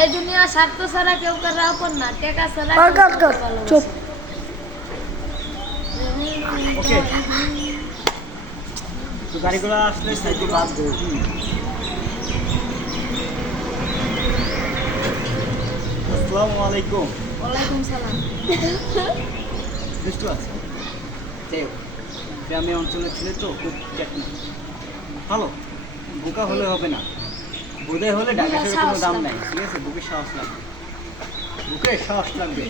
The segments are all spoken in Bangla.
এই দুনিয়া স্বার্থ ছাড়া কেউ কারও আপন না টাকা ছাড়া চুপ। ওকে তো গাড়িগুলো আসলে সাইকেল বাদ দেবো আসসালামু আলাইকুম। ওয়ালাইকুম সালাম। দুষ্টু আছে যাই গ্রামে অঞ্চলের ছেলে তো খুব ভালো বোকা হলে হবে না। বোধে হলে ঢাকা শহরে কোনো দাম। নাই। ঠিক আছে বুকের সাহস লাগবে। বুকের সাহস লাগবে।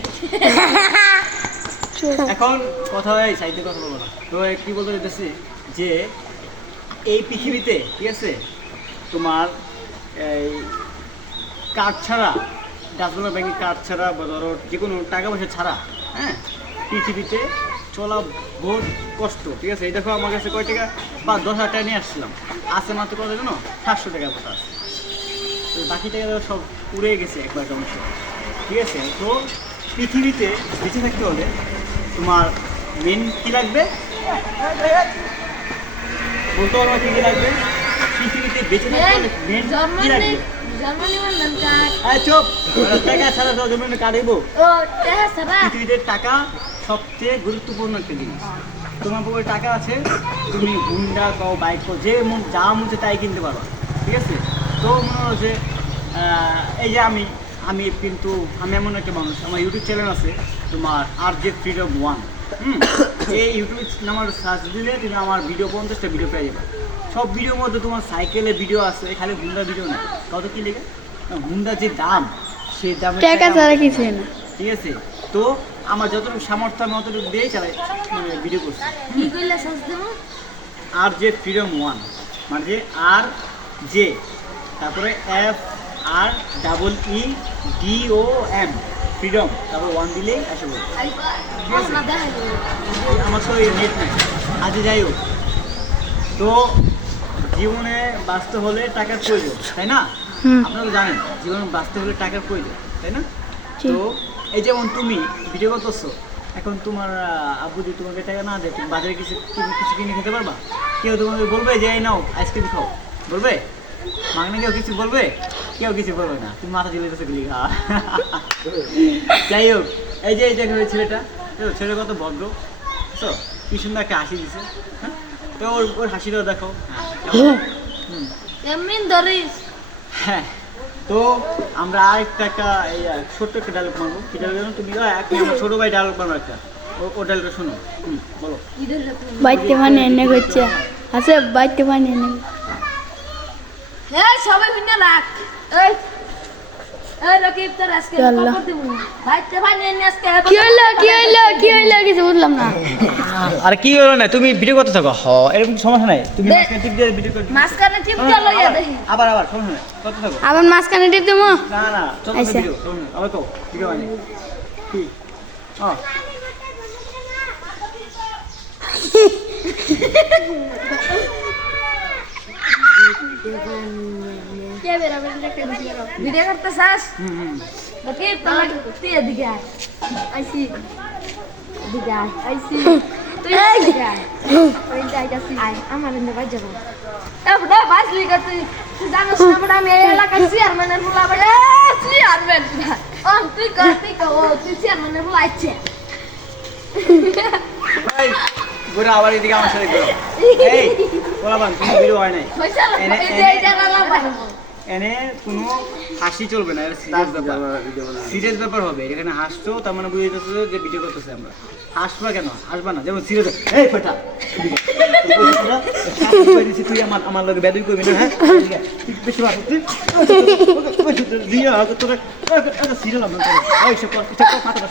এখন কথা হয় সাইডে কথা বলব না। তো কি বলতে চাইতেছি? যে এই পৃথিবীতে ঠিক আছে তোমার এই কার্ড ছাড়া ডাচবাংলা ব্যাংকের কার্ড ছাড়া বা ধরো যে কোনো টাকা পয়সা ছাড়া হ্যাঁ পৃথিবীতে চলা বহুত কষ্ট ঠিক আছে? এই দেখো আমার কাছে কয় টাকা? বা দশ হাজার টাকা নিয়ে আসছিলাম। আছে মাত্র কত জানো? সাতশো টাকার কথা আছে। বাকি টাকা সব উড়ে গেছে একবার অংশ ঠিক আছে তো পৃথিবীতে বেঁচে থাকতে হলে তোমার মেন কী লাগবে? বলতে পারব কী কী লাগবে? পৃথিবীতে বেঁচে থাকতে হলে মেন কী লাগবে? টাকা সবচেয়ে গুরুত্বপূর্ণ একটা জিনিস। তোমার পক্ষে টাকা আছে তুমি হুন্ডা কও বাইক কও যে যা মনে তাই কিনতে পারো ঠিক আছে? তো মনে হচ্ছে আহ, এই যে আমি আমি কিন্তু আমি এমন একটা মানুষ আমার ইউটিউব চ্যানেল আছে তোমার আর জে ফ্রিডম ওয়ান হুম? এই ইউটিউব নাম্বার সার্চ দিলে তুমি আমার ভিডিও পঞ্চাশটা ভিডিও পেয়ে যাবে। সব ভিডিওর মধ্যে তোমার সাইকেলের ভিডিও আছে খালি হুন্ডার ভিডিও না। কত কি লেগে? হুন্ডার যে দাম সে দাম টাকা ছাড়া কিছুই না। ঠিক আছে? তো আমার যতটুকু সামর্থ্য আমি অতটুকু দিয়ে চালাই মানে ভিডিও করছি। কি কইলা সাজ দেবো? আর যে ফ্রিডম ওয়ান মানে যে আর জে তারপরে F R double E D O M Freedom তারপর ওয়ান দিলেই আসে আমার তো নেট নাই। আজকে যাই হোক। তো জীবনে বাঁচতে হলে টাকার প্রয়োজন তাই না। আপনারা তো জানেন জীবনে বাঁচতে হলে টাকার প্রয়োজন তাই না? তো এই যেমন তুমি ভিডিও করতেছো এখন তোমার আব্বু যদি তোমাকে টাকা না দেয় তুমি বাজারে কিছু তুমি কিছু কিনে খেতে পারবা? কেউ তোমাকে বলবে যে এই নাও আইসক্রিম খাও। বলবে? মাগনা কেউ কিছু বলবে? কেউ কিছু বলবে না। তুমি মাথা দিলে তো গেলি যাই হোক এই যে এই দেখো ছেলেটা ছেলে কত ভদ্র তো কি সুন্দর একটা হাসি দিছে হ্যাঁ? তো ওর ওর হাসিটাও দেখো। হ্যাঁ, এমনি ধরিস হ্যাঁ তো আমরা আরেকটা একটা এই ছোট্ট একটা ডায়লগ মারবো। কি ডায়লগ জানো? তুমি ছোটো ভাই ডায়লগ মারবো একটা। ও- ও ডায়লগটা শোনো। হুম বলো। বাইতে মানে এনে করছে। আছে বাইতে মানে এনে এই সবাই মিলে রাখ। এই এই রকিব তোর আজকে আল্লাহ। খবর দেবো ভাইতে ভাই নিয়ে আজকে কি হইল কি হইল কি হইল কিছু বুঝলাম না। আর কি হলো না তুমি ভিডিও করতে থাকো। হ এরকম সমস্যা নাই। তুমি। মাঝখানে টিপ দিয়ে ভিডিও করতে মাঝখানে টিপটা লইয়া দেখি। আবার আবার সমস্যা নাই। করতে থাকো। আবার মাঝখানে টিপ দেবো না না চলো। ভিডিও আবার ভিডিও কি? ভিডিও করতে চাস হুম হুম রকিব তাহলে তুই এদিকে আয় আইসি এদিকে আয় আইসি তুই এদিকে আয় ওই যাইতাছি আয় আমার এনে বাজ যাব এ বুড়া বাজলি কা তুই তুই জানিস না বুড়া আমি এই এলাকার চেয়ারম্যানের বুলা বলে চেয়ারম্যান ও তুই কর তুই কর ও তুই চেয়ারম্যানের বুলা আইছে এই ঘুরে আবার এদিকে আমার সাথে ঘুরো এই বলাবান তুমি ভিডিও হয় নাই এনে- কোনো হাসি চলবে না সিরিয়াস ব্যাপার সিরিয়াস ব্যাপার হবে এখানে হাসছো তার মানে বুঝে যাচ্ছে যে ভিডিও করতেছে আমরা হাসবা কেন হাসবা না যেমন সিরিয়াস এই ফেটা তুই আমার আমার লগে বেদুই করবি না হ্যাঁ বেশি তুই দিয়া তোরা সিরিয়াল আমরা এই কথা মাথা